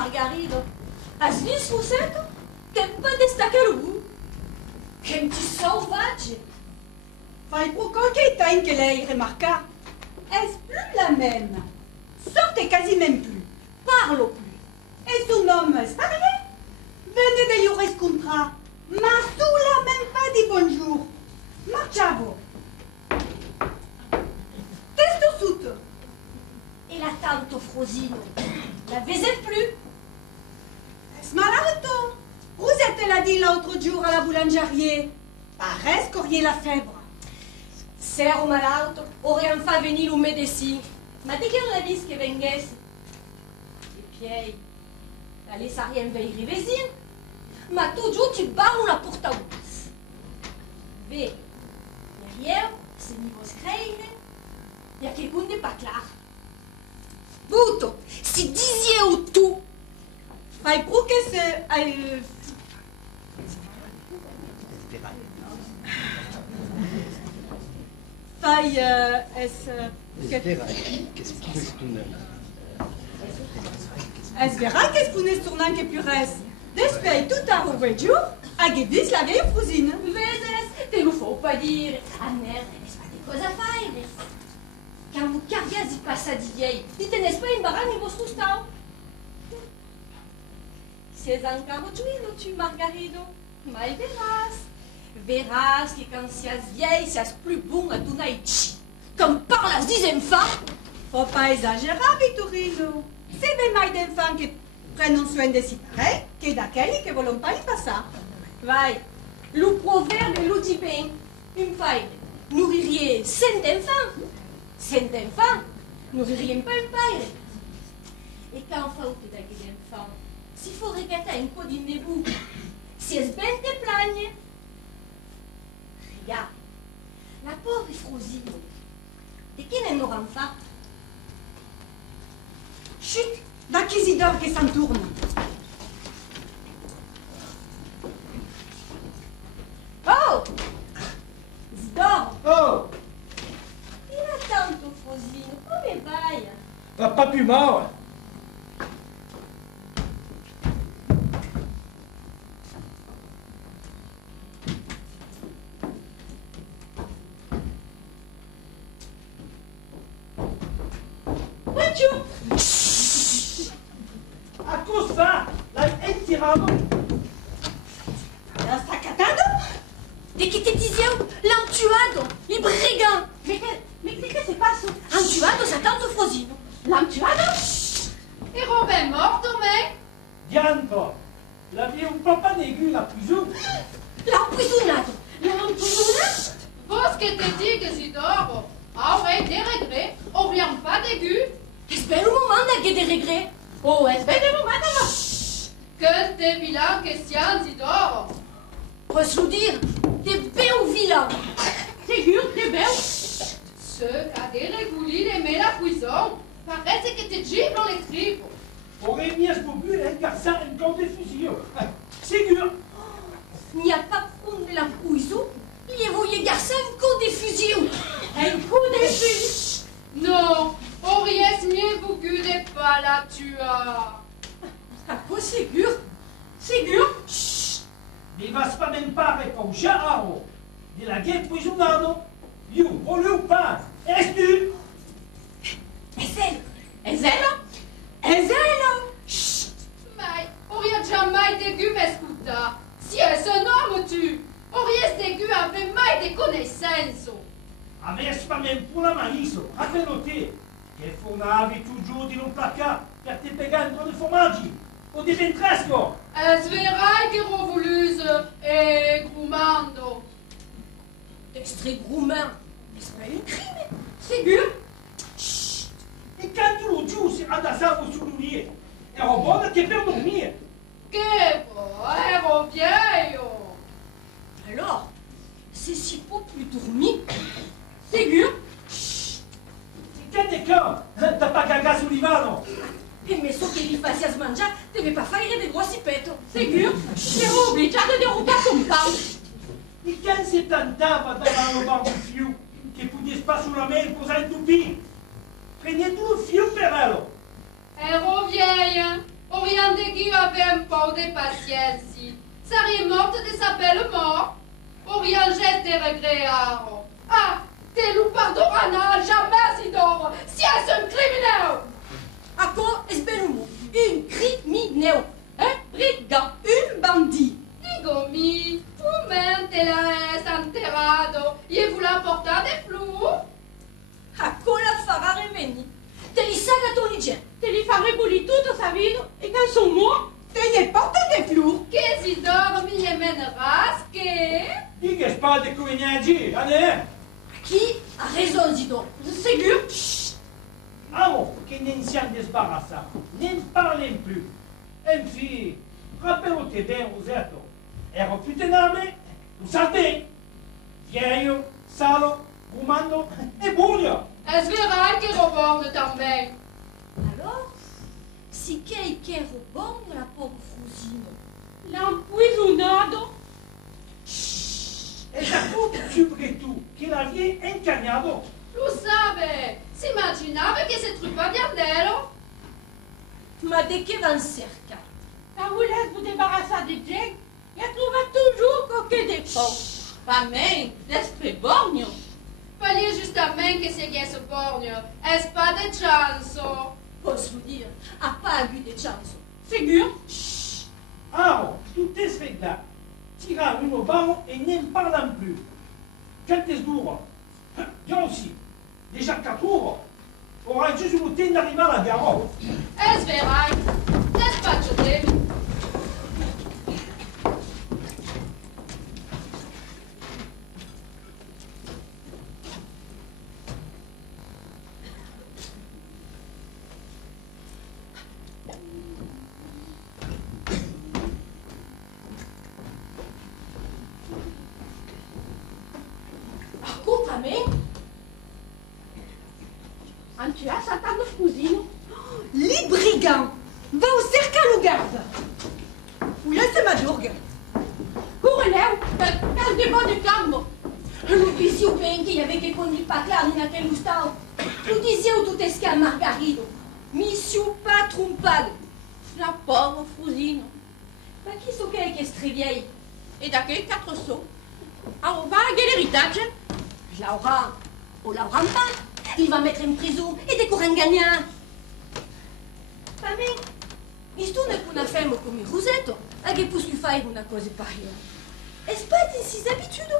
Margarido. Has visto o certo? Che pas destacar o Che petit sauvage. Fai pour qualche temps que lei remarqua. Est-ce plus la même? Sortez quasi même plus. Parle plus. Et son homme est marié? Venez de io rescontra. Ma sola même pas dit bonjour. Marciavo. Testo sotto. E la tanto Frosino. La vedete plus? Est-ce malato? Rosette l'a dit l'autre jour à la boulangerie. Paresse qu'auriez la fièvre. Se ero malato, avrei fa venire un medicino. Ma di che non la vis che venghesse? E poi, la lesa rien vei rivesin. Ma tu giù ti barro una portaus. Ve, derrière, se mi vos creire, y a quelqu'un de pas clar. Puto, Si disiez tu, fai pro che se... Fai... Es verrà que es punes tornant que pures. Despei tout a rovegiu, a ghedis la veia fusina. veses, te lo faut pas dire. A merda, n'est pas des cose a faire. Quand vous cargas y passa di vieille, ti tenez pas imbarran i vostro stau. Si es encara giuino tu, Margarido, mai verras. Verras que quand sias vieille, sias plus bon a donner chi. Comme parlas dis enfants. Faut pas exagérer, Vittorino. C'est bien mai d'enfants qui prennent soin de si pareil que d'aquelli que voulons pas y passer. Vai, lo proverbe lo dit bien. Une faille, nourririez 100 d'enfants. 100 d'enfants, nourririez pas une paille. Et quand faut que d'aquel enfant, s'il faut répéter un coup d'inébou, si es ben te plagne. Regarde, la pauvre Frosino, de qui n'est nos enfants? Chut, d'acquisidor qui s'entourne. Oh! Isidore! Oh! Il a tanto Frosino, come vai? Pas plus mort. Bonjour! A cosa? La entirado? La sacatando? De que te diziam l'entuado, les brigands. Mais que se passe? Entuado, ça tanto Frosino. L'entuado? Ero ben morto, me? Dianto! La vie un papa négu la prison. L'emprisonado. L'emprisonado? Vos que te digue, Isidoro, aurait des regrets, aurions pas d'aigu, Est-ce bien le moment d'aller des regrets? Oh, est-ce bien le moment d'aller? que des vilains questions, Isidoro. Peux-je vous dire, des beaux vilains. T'es dur, t'es beau. Ceux qui a dérégouli d'aimer la prison, paraît que te gifle dans les tripes. Aurait mis à ce bobu un garçon un camp de fusil. Ségur. Il n'y a pas fond de la prison. Il y a voulu garçon un coup de fusil. Un coup de fusil. Non, auriez mieux voulu de pas la tuer. Ah, quoi, ségur? Ségur? Chut. Mais vas pas même pas répondre Jararo. De la guerre prisonado. You, voleu pas. Est-tu? Est-ce elle? Chut. Mais, auriez jamais d'aigu m'escuta. Si est un homme tu, auriez d'aigu avec mai de connaissances. A me pas même pour la maniso. Rappelle-te che fornavi tu giù di un placca per te pegando di formaggi. O di ventresco. Es verrai que revoluse et grumando. Extrait gourmand. N'est-ce pas un crime? Ségur? Chut. E quando lo giù si adassava sull'unie. Era buona che per dormire. Que ero vieillo. Alors, c'est si pour plus dormir. Ségur? Chut. E che de cœur, t'as pas gaga sul divano. E messo che gli facias mangiare, deve pas fare de grossi petto. Ségur? Ero obbligato di rubar ton pan. E quando si tentava davant lo banco fiu, che potesse pas sulla main cosa intupì. Prendete un fio per ello. Ero vieille. Oriane d'Aigu avait un peu de patience. Sarri est morte de sa belle mort. Oriane jette des regrets à Aro. Ah, te lo pardonnera jamais, Isidore, si c'est un criminel. Ako es belumo, un criminel, un brigand, un bandit. Digomi, vous-même te l'avez enterrado et vous l'apportez des fleurs. Ako la farà revenir. Te li saga Tonigien. Te li fa reboli tutta sa vita e quand son mort, te ne porte des fleurs. Que Isidore mi mènera, que... Diga pas de cognaggi, allez! Qui a raison, Zidon? Ségur? Chut. Amo, che non siamo sbarazzati, ne parliamo più. Enfim, rappello-te bem, Rosetto. Ero più tenabile, lo sapete? Vieio, salo, rumando e buio. Es verrà che Robord também. Alors, si quelqu'un rebonde la pauvre Frusino. L'empoisonnado. E da tu, che l'aviez incarnato. Lo sabe, s'immaginava che se truppa Biandello. Ma de che van cerca? Quand vous laissez vous débarrasser de Jake, il trouve toujours coquet des pauvres. Pas même, l'esprit borgne. Fallait justement que seguisse Borgne. Es pas de chance. Posso dire, a pas eu de chance. Ségur? Amo, tout est là. Tira uno barro et ne parlant plus. Quantes duro? Io aussi. Déjà 4 jours. Ora juste le temps d'arriver à la gare. Es verrà. Despacciate. Ako também? Antia Satano Frusino. Li brigand! Va au cerca lo garda! Où est ma dourgue? Coronel, quel débat de calme. Lo dizia bem que avait que conduire pas claro naquele hostal. Lo dizia o tudo esse Margarido. Missio pas trompado. La pauvre Frusino. Ma qui so quel que estriviei? Et d'accueil 4 sauts. Alors, va à l'héritage. Laura, o Laura pas. Il va mettre en prison et décorer un gagnant. Também, isto não é que una femme come Rosetto, a que posso fare una cosa pareille. Est-ce pas de ses habitudes?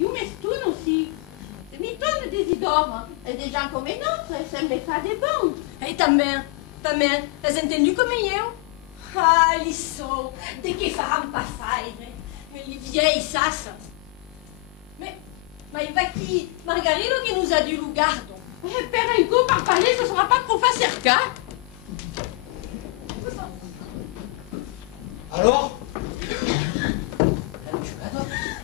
You m'estoune aussi. Mi tonne des Isidore. Et des gens comme les nôtres, semblent pas des bons. E também, has entendu como eu? Ah, eles são, de que faram pas faire, les vieilles sassa. Mais il va qui? Margarito qui nous a dit le garde. Faire un coup par palais, ce sera pas trop facile. Cerca. Alors?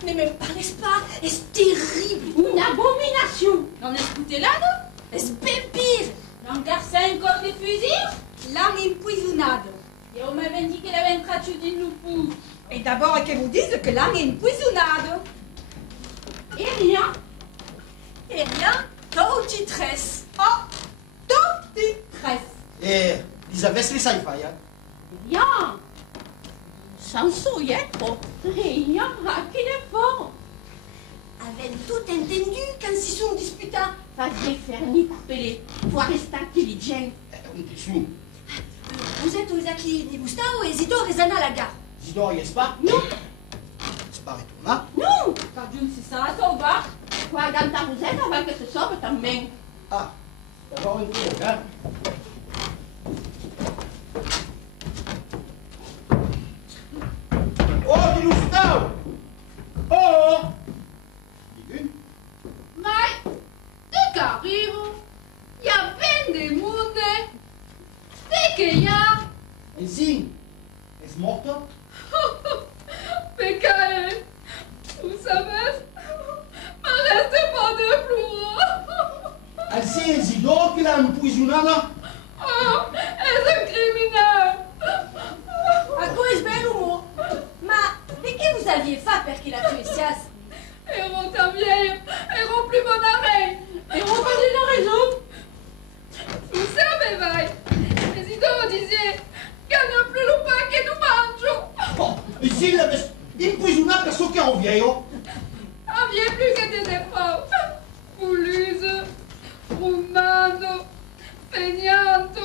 Ne me parles pas, c'est terrible. Une abomination. Non écoutez là, non? C'est bien pire. L'engarcin corps de fusil? L'âme empoisonnade. Et on m'avait dit qu'elle avait un trachet de loup. Et d'abord qu'elle vous dise que l'âme est empoisonnade. Et rien. Et rien, tout y tresse. Oh, tout y tresse. Et Elisabeth les sci-fi, hein? Rien. Sans souillette. Rien. Ah, qu'il est fort. Avait tout entendu quand ils sont disputés. Vas-y, faire ni couper faut rester intelligent. On est sous. Vous êtes aux acquis de Gustavo et Isidore et Zana à la gare. Isidore, n'est-ce pas? Non. C'est pas retourna. Non. Car Dieu, c'est ça, ça va. Quoi, dans ta rosette avant que ce sauve ta main. Ah, d'abord un coup, hein? Oh, dis Gustavo! Oh! Dis-tu? Mais, dès qu'arrive, il y a peine de monde. Dès qu'il y a, El Zing, es morto? Pécale, vous savez, me reste pas de flou. El Zing, el Isidore qui l'a empoisonnada? Oh, est un criminel. À cause bel humour. Mais que vous aviez fait pour qu'il a tué Sias? Héros ta vieille, héros plus bon arrêt. Et on va donner la raison. Vous savez, Vaille, les Isidore disaient que Ici, la veste impoisonnable perso che è un vieillo. Aviez plus que des efforts. Bouluse, rumando, feignante.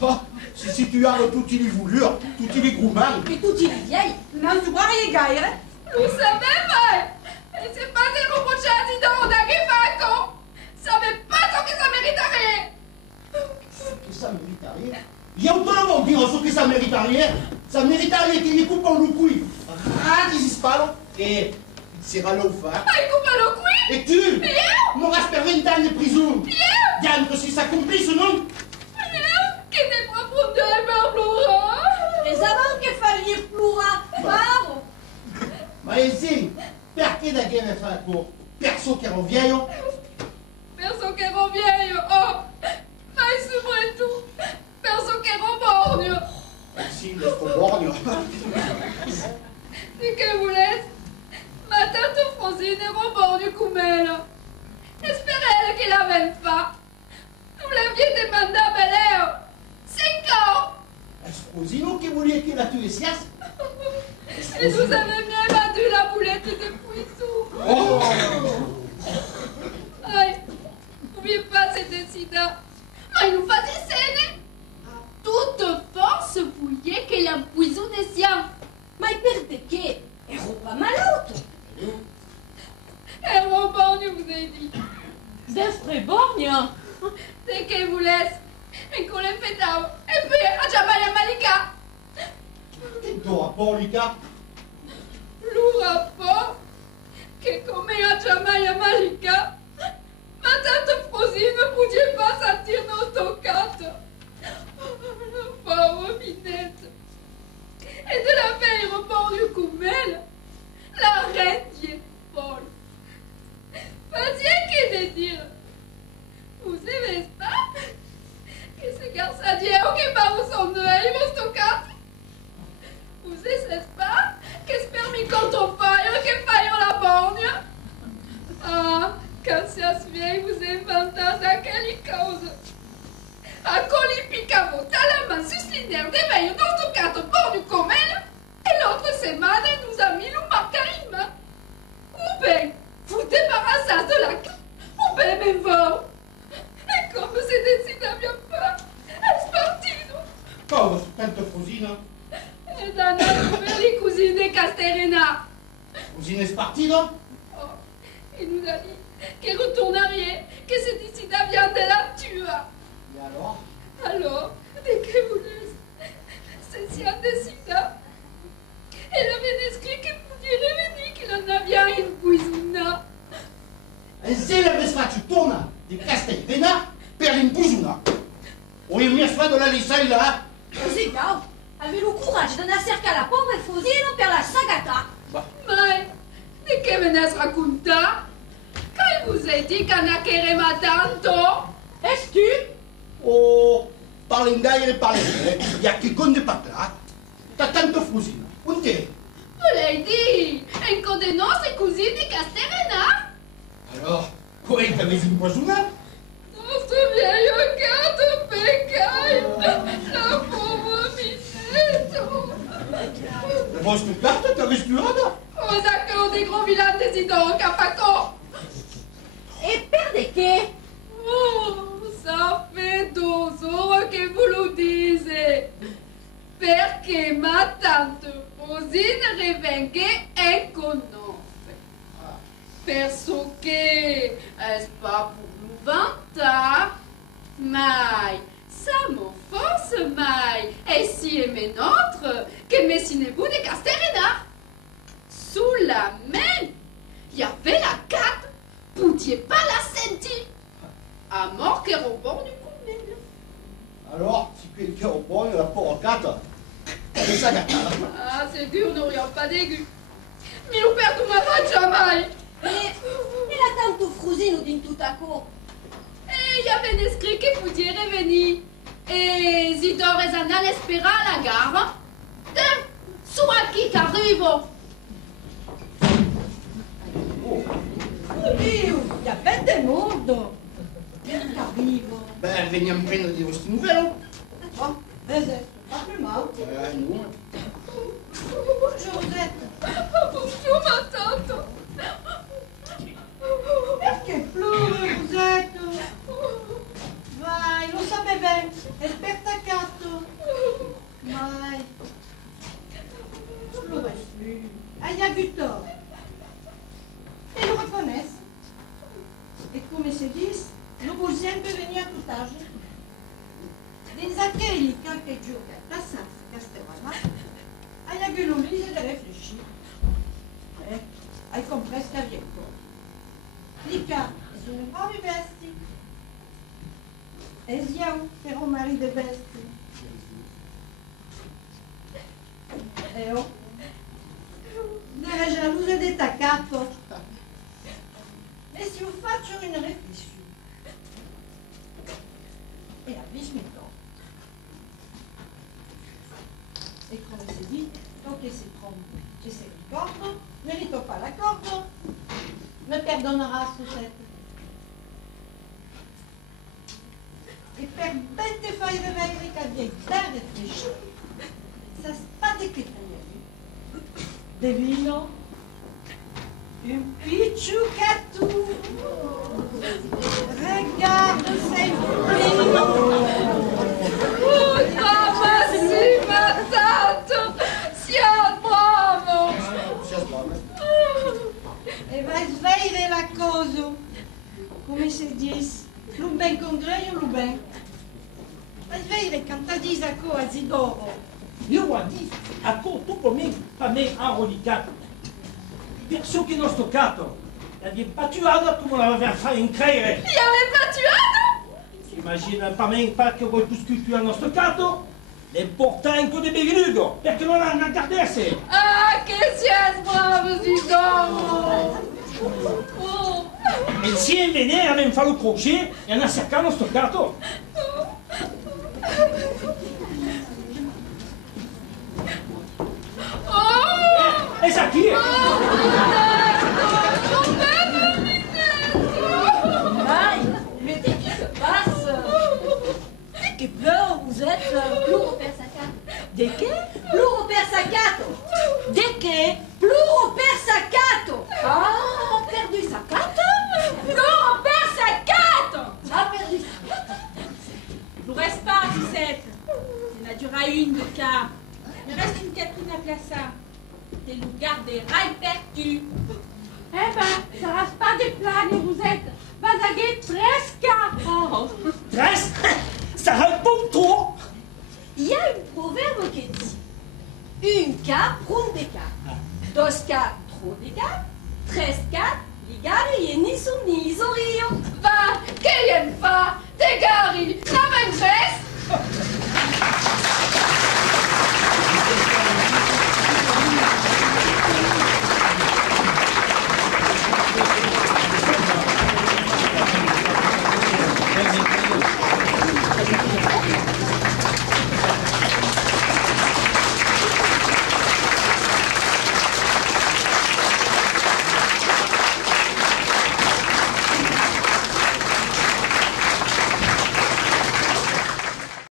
Ah, si tu as tutti les voulures, tutti les gourmands. Et tout il est vieille. Non si guardi gaire. Vous savez, mais, et c'est pas des reprochés dans la Guéfaco. Savez pas ce que ça mériterait. Que ça mérite rien. Io te lo vuol dire so che ça mérite rien. Ça mérite rien che gli coupano il cui. Radi si sparo e sera là au fa. Ah, il coupe le couille. Et tu m'auras per 20 anni di prison. Diantre si sa complice, non? Che ne profondeur per Flora. Les amants che falliez plura. Bravo. Ma sì, perché da che ne fa tu? Perso che ero vieillo? Perso che ero vieillo. Oh, fai soprattutto. Perso che ero borgno. Sì, lo sto borgno. Di che volete? Ma tanto Frosine ero borgno come elle. Esperele che l'avem fa. Vous l'aviez demandé à Beléo. 5 ans. Est-ce Rosino che voulait che la tu essias? Et vous avez bien vendu la boulette de Pouissou. Oh! Aïe, n'oubliez pas cet incident. Mais il nous fait des scènes. À toute force, vouliez che l'empoisonne sia. Ma perché? Ero pas malauto. Et mon borgne vous ai dit. Despre borgna. C'est qu'elle vous laisse. Et qu'on les fait down. Et puis, à Jamaya Malika. Che tu Appolica? Le rapport que comme à Jamaya Malika, ma tante Frosine ne pouvait pas sentir nos tocates. La pauvre Minette. Et de la veille report du Coumel, la reine y est folle. Pas bien que de dire. Vous savez pas que ce garçadier qui parle son œil vos tocates? Vous savez pas que ce permis quand on faille, que faille la borgne? Ah, quand ça se vient, vous inventez à quelle cause? A coli picavo, talama, suicidaire, d'éveil, nos tocates, borgne comme elle, et l'autre semaine, nous a mis le margarine. Ou bien, vous débarrassez de la carte, ou bien, mais va. Et comme c'est décidé à bien pas, est parti, non? Cosa, tante Frosina? Et dans notre belle cousine de Casterina. Frosina è partito? Oh, il nous a dit qu'elle retournerait, que c'est décidé à bien de la tuer. Et alors? Alors, dès que vous laissez, c'est si indécida. Elle avait écrit que vous direz venir qu'il en avait une cuisine. E se l'avessi fatto torna di Castelvena per l'impugna. O il mio sfado la lissai là? Così, Gao, avait le courage de nascer qu'à la pauvre Frosine per la sagata. Mais, de que venez racontar? Quand vous a dit qu'en a querema tanto? Est-ce tu? Oh, parlen gaire, parlen. Il y a che con de parla. T'as tanto Frosina. Un te? Vous l'avez dit, un co de nostre cousine de Casterina? Alors, quoi il t'avais empoisonné? Notre vieille carte pécaille, la pauvre Minette. Vostre carte t'avais tuada? Aux accords des gros vilains des Isidore Capaco. Et per de che? Oh, ça fait 2 jours que vous le disiez. Perché ma tante Rosine revenait inconnu. Perso che est pas pour nous vantar, mais ça me force mai. Et si est mes nôtres, que me sinez-vous de Casterina? Sous la main, il y avait la carte, pouviez pas la sentir. À mort que rebord du commune. Alors, si quelqu'un reprend la pauvre carte, c'est ça carte. Ah, c'est dur, n'aurions pas d'aigu. Mais nous perdons ma voix jamais. Et la tante Frosine din tout à coup. Et il y avait inscrit que vous direz revenir. Et Zidore et Zana l'espéra à la gare. Soit qui arrive. Oddio, il y a ben de monde. Bien qu'arrive. Ben, veniamo prendere di vostre nouvelles. Bon, vas-y, pas plus mal. Non. Bonjour, Zette. Ayagutor. Ils le reconnaissent. Et comme ils se disent, le Bousien peut venir à tout âge. Dans aquelli che gioca a Sazza Castellana, Ayagu l'oblige de réfléchir. Hai compreso che avviene. Lica è una brava bestia. E siamo per un marito di bestia. E oh, della jalousia di taccato. E se io faccio una riflessione, e avvismi to. E come si dice, tant che si trompe, che si ricorda, mérito pas l'accordo, me perdonnera Susette. E per 20 fai de vegri che viene ben réfléchi, ça se pas de che tagliare. Devino, un picciucatou, regarde ces flics. Mamma sì, ma tanto, sia bravo! E vai svegliare la cosa, come si dice, lo ben congreio, lo ben. Vai svegliare quando dici a co a Zidoro. Io ho detto, a conto come a rodicato. Perso che non stoccato. L'abbiamo pattuato come l'aveva fatto in creare. Gli aveva pattuato? Immagina pas che vuoi più tu hanno stoccato? L'importante è bevinuto, perché non hanno a gardarsi. Ah, che siete bravo, Zidoro! Oh. E si è venuto a me fare il crochet e hanno cercato lo stoccato. Oh! E sa chi è? Aïe, mais qu'est-ce qui se passe? Che pleure, vous êtes pluro persacato. De che? Pluro persacato. De che? Pluro persacato. Ah, perdu sacato? Pluro persacato. Ah, perdu sacato. Ne reste pas, Susette. Il y en a durera une de cas. Il reste une Catherine à Plaça. Et nous garderai perdu. Eh ben, ça reste pas des planes, vous êtes. Vazaguer presque. Oh. Reste, ça répond trop. Il y a un proverbe qui dit une cas, prune des cas. Dos cas, trop des cas. 13 cas, ligare e ni su ni sorio. Va, che jen fa? Te gari, na men fest?